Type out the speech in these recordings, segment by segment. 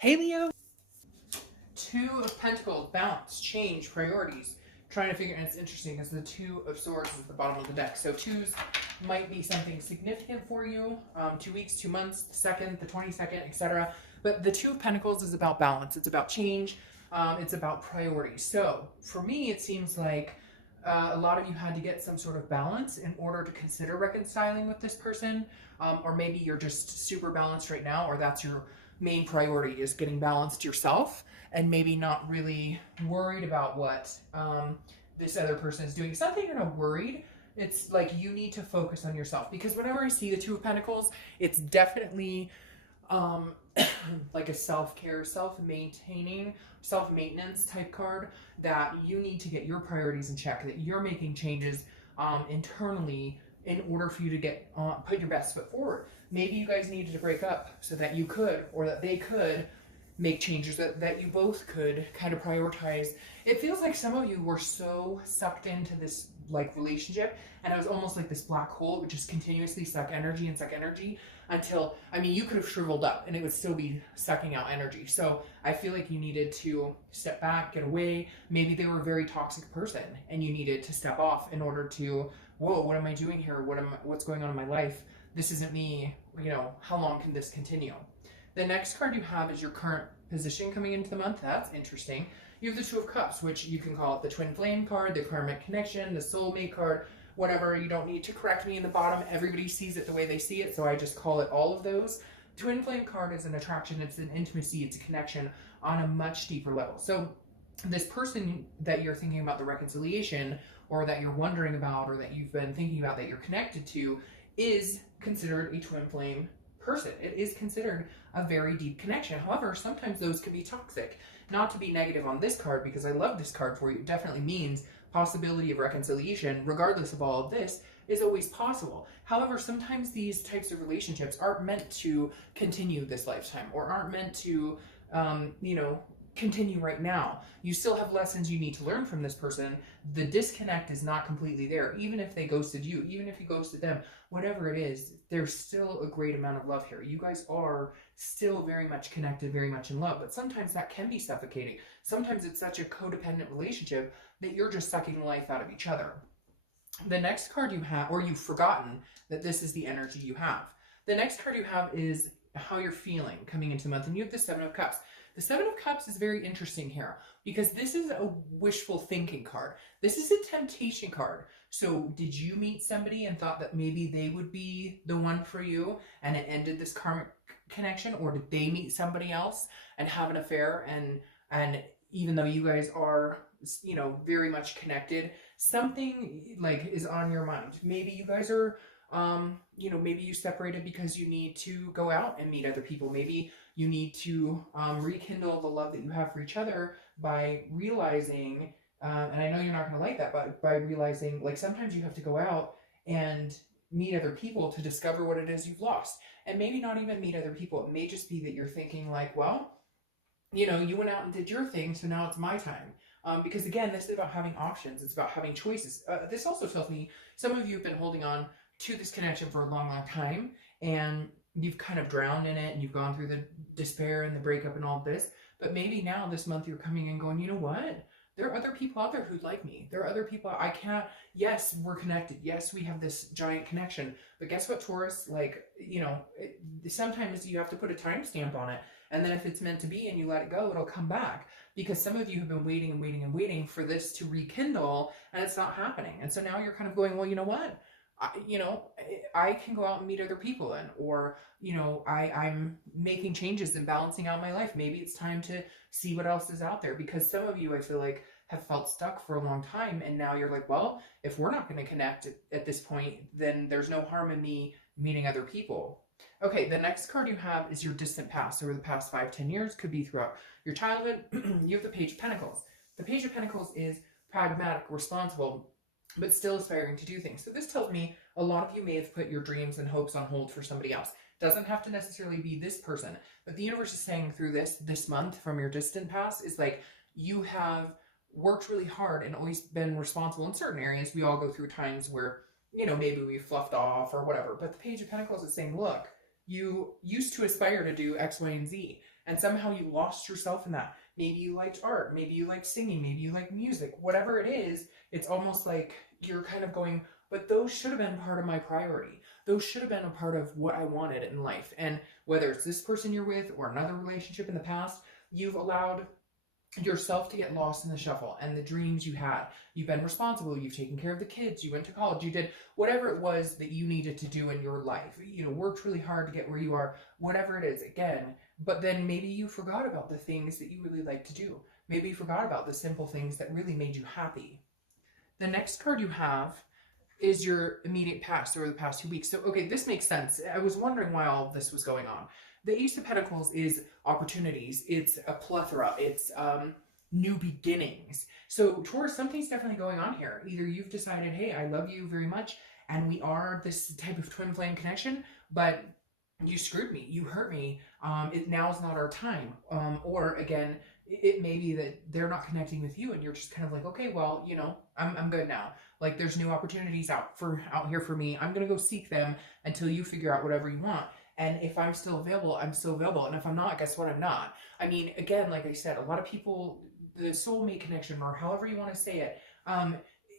Hey Leo! Two of Pentacles, balance, change, priorities. Trying to figure, and it's interesting because the Two of Swords is at the bottom of the deck. So twos might be something significant for you. 2 weeks, 2 months, the 2nd, the 22nd, etc. But the Two of Pentacles is about balance. It's about change. It's about priorities. So for me, it seems like a lot of you had to get some sort of balance in order to consider reconciling with this person. Or maybe you're just super balanced right now, or that's your main priority is getting balanced yourself and maybe not really worried about what this other person is doing. It's not that you're not worried. It's like you need to focus on yourself, because whenever I see the Two of Pentacles, it's definitely like a self-care, self-maintaining, self-maintenance type card, that you need to get your priorities in check, that you're making changes internally in order for you to get put your best foot forward. Maybe you guys needed to break up so that you could, or that they could make changes, that you both could kind of prioritize. It feels like some of you were so sucked into this like relationship, and it was almost like this black hole. It would just continuously suck energy until, I mean, you could have shriveled up and it would still be sucking out energy. So I feel like you needed to step back, get away. Maybe they were a very toxic person and you needed to step off in order to, whoa, what am I doing here? What's going on in my life? This isn't me. You know, how long can this continue? The next card you have is your current position coming into the month. That's interesting. You have the Two of Cups, which you can call it the Twin Flame card, the Karmic Connection, the Soulmate card, whatever. You don't need to correct me in the bottom. Everybody sees it the way they see it, so I just call it all of those. Twin Flame card is an attraction. It's an intimacy. It's a connection on a much deeper level. So this person that you're thinking about the reconciliation, or that you're wondering about, or that you've been thinking about, that you're connected to, is considered a twin flame person. It is considered a very deep connection. However, sometimes those can be toxic. Not to be negative on this card, because I love this card for you. It definitely means possibility of reconciliation, regardless of all of this, is always possible. However, sometimes these types of relationships aren't meant to continue this lifetime, or aren't meant to, continue right now. You still have lessons you need to learn from this person. The disconnect is not completely there. Even if they ghosted you, even if you ghosted them, whatever it is, there's still a great amount of love here. You guys are still very much connected, very much in love, but sometimes that can be suffocating. Sometimes it's such a codependent relationship that you're just sucking the life out of each other. The next card you have, or you've forgotten that this is the energy you have. The next card you have is how you're feeling coming into the month, and you have the Seven of Cups. The Seven of Cups is very interesting here, because this is a wishful thinking card. This is a temptation card. So did you meet somebody and thought that maybe they would be the one for you, and it ended this karmic connection? Or did they meet somebody else and have an affair, and even though you guys are, very much connected, something like is on your mind? Maybe you guys are maybe you separated because you need to go out and meet other people. Maybe you need to rekindle the love that you have for each other by realizing, and I know you're not going to like that, but by realizing, like, sometimes you have to go out and meet other people to discover what it is you've lost. And maybe not even meet other people. It may just be that you're thinking like, well, you went out and did your thing, so now it's my time. Because again, this is about having options. It's about having choices. This also tells me some of you have been holding on to this connection for a long, long time, and you've kind of drowned in it, and you've gone through the despair and the breakup and all this. But maybe now this month you're coming and going, you know what? There are other people out there who like me. There are other people I can't, yes, we're connected. Yes, we have this giant connection. But guess what, Taurus? Like, sometimes you have to put a timestamp on it. And then if it's meant to be and you let it go, it'll come back. Because some of you have been waiting and waiting and waiting for this to rekindle, and it's not happening. And so now you're kind of going, well, you know what? I can go out and meet other people, or I'm making changes and balancing out my life. Maybe it's time to see what else is out there, because some of you, I feel like, have felt stuck for a long time, and now you're like, well, if we're not going to connect at this point, then there's no harm in me meeting other people. Okay, the next card you have is your distant past, over the past 5-10 years, could be throughout your childhood. You have the Page of Pentacles. The Page of Pentacles is pragmatic, responsible, but still aspiring to do things. So this tells me a lot of you may have put your dreams and hopes on hold for somebody else. Doesn't have to necessarily be this person, but the universe is saying through this month from your distant past is like, you have worked really hard and always been responsible in certain areas. We all go through times where, maybe we fluffed off or whatever, but the Page of Pentacles is saying, look, you used to aspire to do X, Y, and Z, and somehow you lost yourself in that. Maybe you liked art, maybe you like singing, maybe you like music, whatever it is. It's almost like you're kind of going, but those should have been part of my priority. Those should have been a part of what I wanted in life. And whether it's this person you're with or another relationship in the past, you've allowed yourself to get lost in the shuffle and the dreams you had. You've been responsible, you've taken care of the kids, you went to college, you did whatever it was that you needed to do in your life. You know, worked really hard to get where you are, whatever it is, again. But then maybe you forgot about the things that you really like to do. Maybe you forgot about the simple things that really made you happy. The next card you have is your immediate past, or the past 2 weeks. So, okay, this makes sense. I was wondering why all of this was going on. The Ace of Pentacles is opportunities. It's a plethora. It's new beginnings. So, Taurus, something's definitely going on here. Either you've decided, hey, I love you very much, and we are this type of twin flame connection, but you screwed me. You hurt me. Now's not our time. Or, again, it may be that they're not connecting with you, and you're just kind of like, okay, well, you know, I'm good now. Like, there's new opportunities out here for me. I'm gonna go seek them until you figure out whatever you want. And if I'm still available, I'm still available. And if I'm not, guess what? I'm not. I mean, again, like I said, a lot of people, the soulmate connection, or however you want to say it,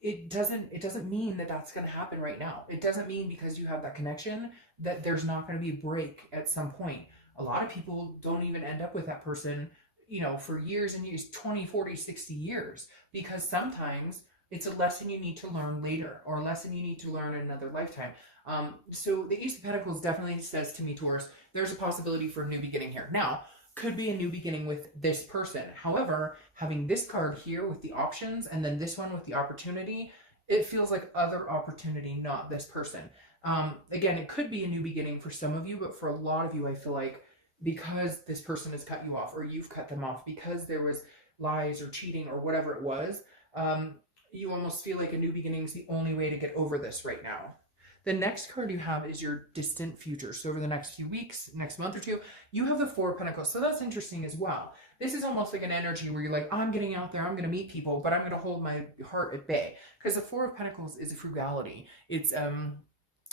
it doesn't mean that that's going to happen right now. It doesn't mean because you have that connection that there's not going to be a break at some point. A lot of people don't even end up with that person, you know, for years and years, 20, 40, 60 years, because sometimes it's a lesson you need to learn later, or a lesson you need to learn in another lifetime. So the Ace of Pentacles definitely says to me, Taurus, there's a possibility for a new beginning here. Now, could be a new beginning with this person. However, having this card here with the options and then this one with the opportunity, it feels like other opportunity, not this person. Again, it could be a new beginning for some of you, but for a lot of you, I feel like because this person has cut you off, or you've cut them off, because there was lies or cheating or whatever it was, you almost feel like a new beginning is the only way to get over this right now. The next card you have is your distant future. So over the next few weeks, next month or two, you have the Four of Pentacles. So that's interesting as well. This is almost like an energy where you're like, I'm getting out there, I'm going to meet people, but I'm going to hold my heart at bay. Because the Four of Pentacles is frugality. It's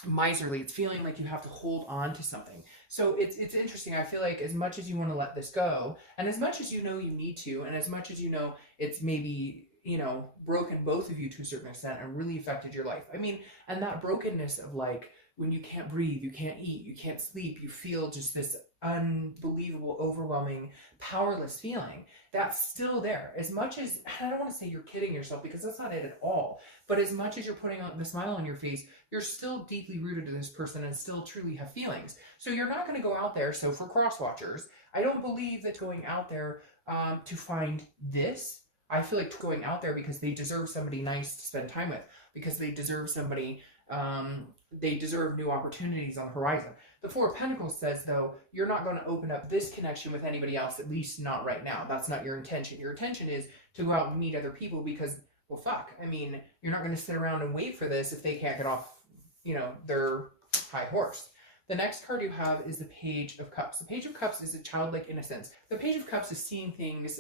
miserly. It's feeling like you have to hold on to something. So it's interesting. I feel like as much as you want to let this go, and as much as you know you need to, and as much as you know it's maybe, you know, broken both of you to a certain extent and really affected your life. I mean, and that brokenness of like, when you can't breathe, you can't eat, you can't sleep, you feel just this unbelievable, overwhelming, powerless feeling, that's still there. As much as, I don't want to say you're kidding yourself, because that's not it at all, but as much as you're putting on the smile on your face, you're still deeply rooted to this person and still truly have feelings. So you're not going to go out there. So for cross watchers, I don't believe that going out there to find this, I feel like going out there because they deserve somebody nice to spend time with, because they deserve somebody, they deserve new opportunities on the horizon. The Four of Pentacles says, though, you're not going to open up this connection with anybody else, at least not right now. That's not your intention. Your intention is to go out and meet other people because, well, fuck. I mean, you're not going to sit around and wait for this if they can't get off, you know, their high horse. The next card you have is the Page of Cups. The Page of Cups is a childlike innocence. The Page of Cups is seeing things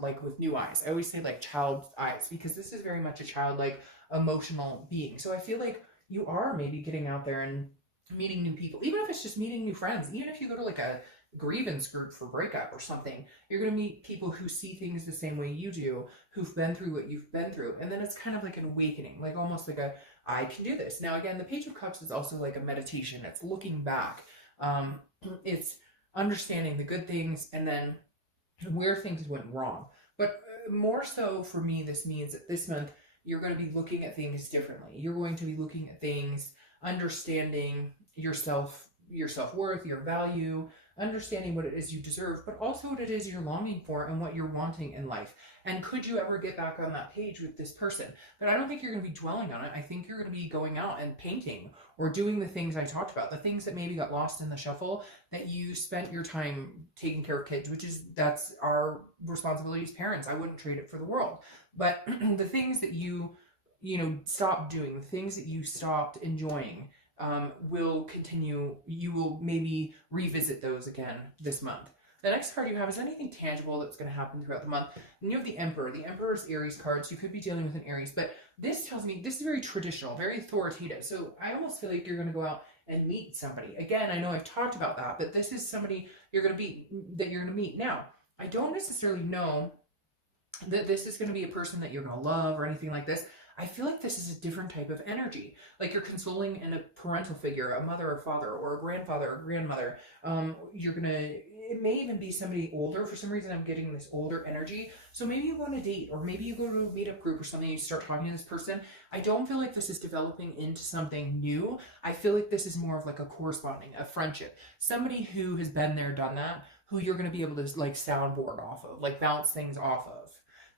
like with new eyes. I always say like child's eyes, because this is very much a childlike emotional being. So I feel like you are maybe getting out there and meeting new people, even if it's just meeting new friends, even if you go to like a grievance group for breakup or something, you're going to meet people who see things the same way you do, who've been through what you've been through. And then it's kind of like an awakening, like almost like a, I can do this. Now, again, the Page of Cups is also like a meditation. It's looking back. It's understanding the good things and then where things went wrong. But more so for me, this means that this month, you're going to be looking at things differently. You're going to be looking at things, understanding yourself, your self-worth, your value, understanding what it is you deserve, but also what it is you're longing for and what you're wanting in life. And could you ever get back on that page with this person? But I don't think you're going to be dwelling on it. I think you're going to be going out and painting or doing the things I talked about, the things that maybe got lost in the shuffle, that you spent your time taking care of kids, which is, that's our responsibility as parents. I wouldn't trade it for the world. But the things that you stopped doing, the things that you stopped enjoying, will continue. You will maybe revisit those again this month. The next card you have is anything tangible that's going to happen throughout the month. And you have the Emperor. The Emperor is Aries card, so you could be dealing with an Aries. But this tells me this is very traditional, very authoritative. So I almost feel like you're going to go out and meet somebody. Again, I know I've talked about that, but this is somebody you're going to meet. Now, I don't necessarily know that this is going to be a person that you're going to love or anything like this. I feel like this is a different type of energy. Like you're consoling in a parental figure, a mother or father, or a grandfather or grandmother. It may even be somebody older. For some reason, I'm getting this older energy. So maybe you go on a date, or maybe you go to a meetup group or something, and you start talking to this person. I don't feel like this is developing into something new. I feel like this is more of like a corresponding, a friendship. Somebody who has been there, done that, who you're going to be able to like soundboard off of, like bounce things off of.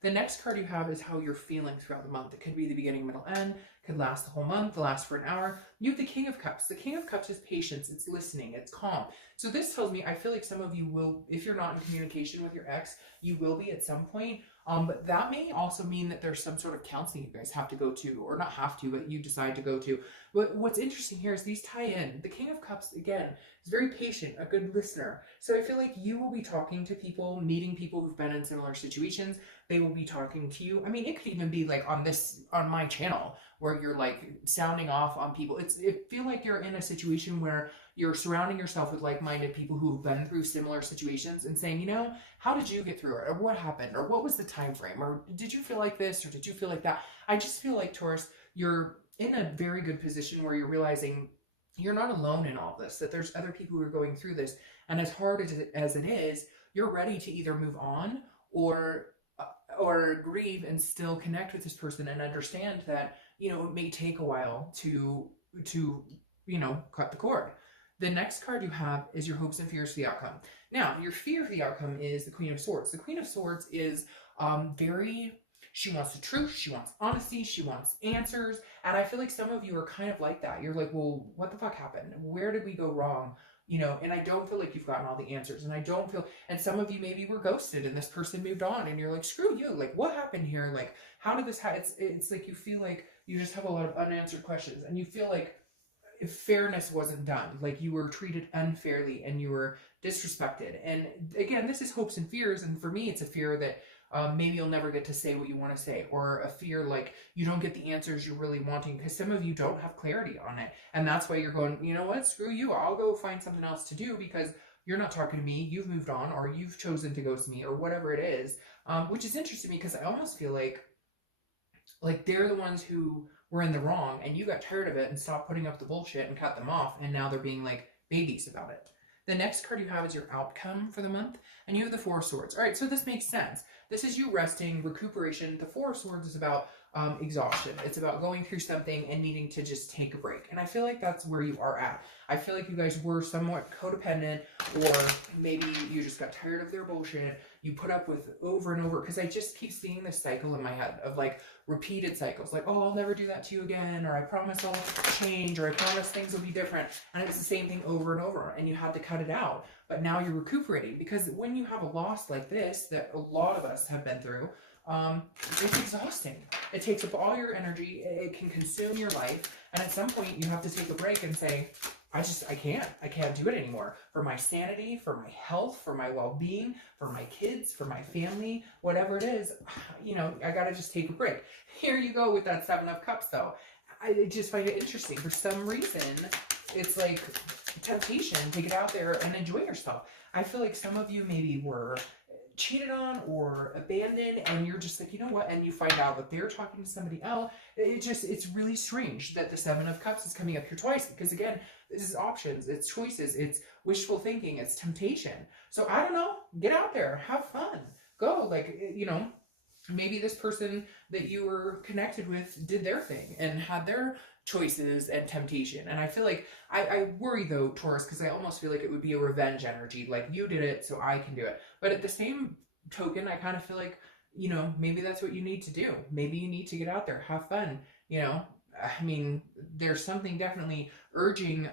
The next card you have is how you're feeling throughout the month. It could be the beginning, middle, end. Could last the whole month, last for an hour. You have the King of Cups. The King of Cups is patience. It's listening. It's calm. So this tells me, I feel like some of you will, if you're not in communication with your ex, you will be at some point. But that may also mean that there's some sort of counseling you guys have to go to, or not have to, but you decide to go to. But what's interesting here is these tie in. The King of Cups, again, is very patient, a good listener. So I feel like you will be talking to people, meeting people who've been in similar situations. They will be talking to you. I mean, it could even be like on my channel, where you're like sounding off on people. It feel like you're in a situation where you're surrounding yourself with like-minded people who've been through similar situations and saying, you know, how did you get through it? Or what happened? Or what was the time frame? Or did you feel like this? Or did you feel like that? I just feel like, Taurus, you're in a very good position where you're realizing you're not alone in all this, that there's other people who are going through this. And as hard as it is, you're ready to either move on or grieve and still connect with this person and understand that, you know, it may take a while to you know, cut the cord. The next card you have is your hopes and fears for the outcome. Now, your fear for the outcome is the Queen of Swords. The Queen of Swords is she wants the truth, she wants honesty, she wants answers. And I feel like some of you are kind of like that. You're like, well, what the fuck happened? Where did we go wrong? You know, and I don't feel like you've gotten all the answers. And I don't feel, and some of you maybe were ghosted and this person moved on and you're like, screw you. Like, what happened here? Like, how did this happen? It's like you feel like you just have a lot of unanswered questions and you feel like if fairness wasn't done, like you were treated unfairly and you were disrespected. And again, this is hopes and fears. And for me, it's a fear that maybe you'll never get to say what you want to say, or a fear like you don't get the answers you're really wanting because some of you don't have clarity on it. And that's why you're going, you know what, screw you. I'll go find something else to do because you're not talking to me. You've moved on, or you've chosen to ghost me, or whatever it is, which is interesting because I almost feel like they're the ones who were in the wrong and you got tired of it and stopped putting up the bullshit and cut them off. And now they're being like babies about it. The next card you have is your outcome for the month, and you have the Four of Swords. All right, so this makes sense. This is you resting, recuperation. The Four of Swords is about exhaustion. It's about going through something and needing to just take a break. And I feel like that's where you are at. I feel like you guys were somewhat codependent, or maybe you just got tired of their bullshit. You put up with over and over, because I just keep seeing this cycle in my head of like repeated cycles. Like, oh, I'll never do that to you again, or I promise I'll change, or I promise things will be different. And it's the same thing over and over, and you had to cut it out. But now you're recuperating, because when you have a loss like this, that a lot of us have been through, it's exhausting. It takes up all your energy. It can consume your life. And at some point you have to take a break and say, I can't do it anymore. For my sanity, for my health, for my well-being, for my kids, for my family, whatever it is, you know, I gotta just take a break. Here you go with that Seven of Cups though. I just find it interesting. For some reason, it's like temptation to get out there and enjoy yourself. I feel like some of you maybe were cheated on or abandoned, and you're just like, you know what, and you find out that they're talking to somebody else. It's really strange that the Seven of Cups is coming up here twice, because again, this is options, it's choices, it's wishful thinking, it's temptation. So I don't know, get out there, have fun, go, like, you know, maybe this person that you were connected with did their thing and had their choices and temptation. And I feel like, I worry though, Taurus, because I almost feel like it would be a revenge energy, like you did it so I can do it. But at the same token, I kind of feel like, you know, maybe that's what you need to do. Maybe you need to get out there, have fun, you know. I mean, there's something definitely urging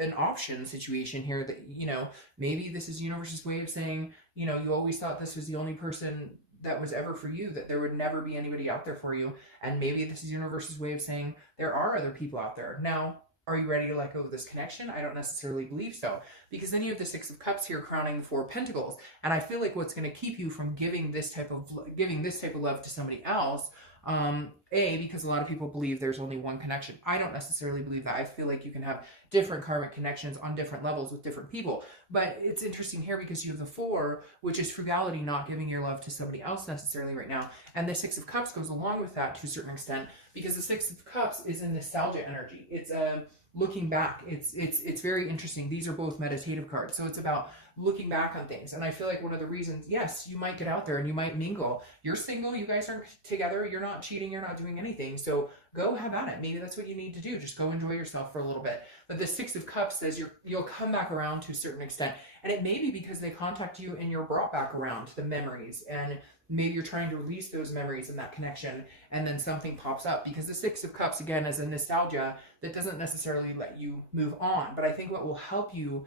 an option situation here that, you know, maybe this is universe's way of saying, you know, you always thought this was the only person that was ever for you, that there would never be anybody out there for you. And maybe this is universe's way of saying there are other people out there. Now, are you ready to let go of this connection? I don't necessarily believe so, because then you have the Six of Cups here crowning the Four of Pentacles. And I feel like what's going to keep you from giving this type of love to somebody else Because a lot of people believe there's only one connection. I don't necessarily believe that. I feel like you can have different karmic connections on different levels with different people. But it's interesting here because you have the 4, which is frugality, not giving your love to somebody else necessarily right now. And the 6 of Cups goes along with that to a certain extent, because the 6 of Cups is a nostalgia energy. It's looking back. It's very interesting. These are both meditative cards. So it's about looking back on things. And I feel like one of the reasons, yes, you might get out there and you might mingle. You're single, you guys aren't together, you're not cheating, you're not doing anything. So go have at it. Maybe that's what you need to do. Just go enjoy yourself for a little bit. But the 6 of Cups says you'll come back around to a certain extent. And it may be because they contact you and you're brought back around to the memories. And maybe you're trying to release those memories and that connection, and then something pops up. Because the 6 of Cups, again, is a nostalgia that doesn't necessarily let you move on. But I think what will help you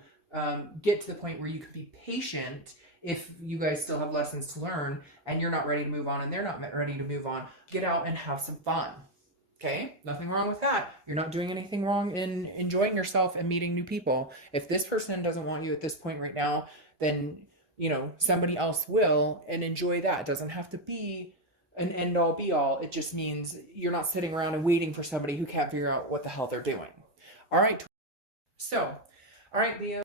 get to the point where you can be patient if you guys still have lessons to learn and you're not ready to move on and they're not ready to move on. Get out and have some fun. Okay? Nothing wrong with that. You're not doing anything wrong in enjoying yourself and meeting new people. If this person doesn't want you at this point right now, then, you know, somebody else will, and enjoy that. It doesn't have to be an end all be all. It just means you're not sitting around and waiting for somebody who can't figure out what the hell they're doing. All right. So, all right, Leo.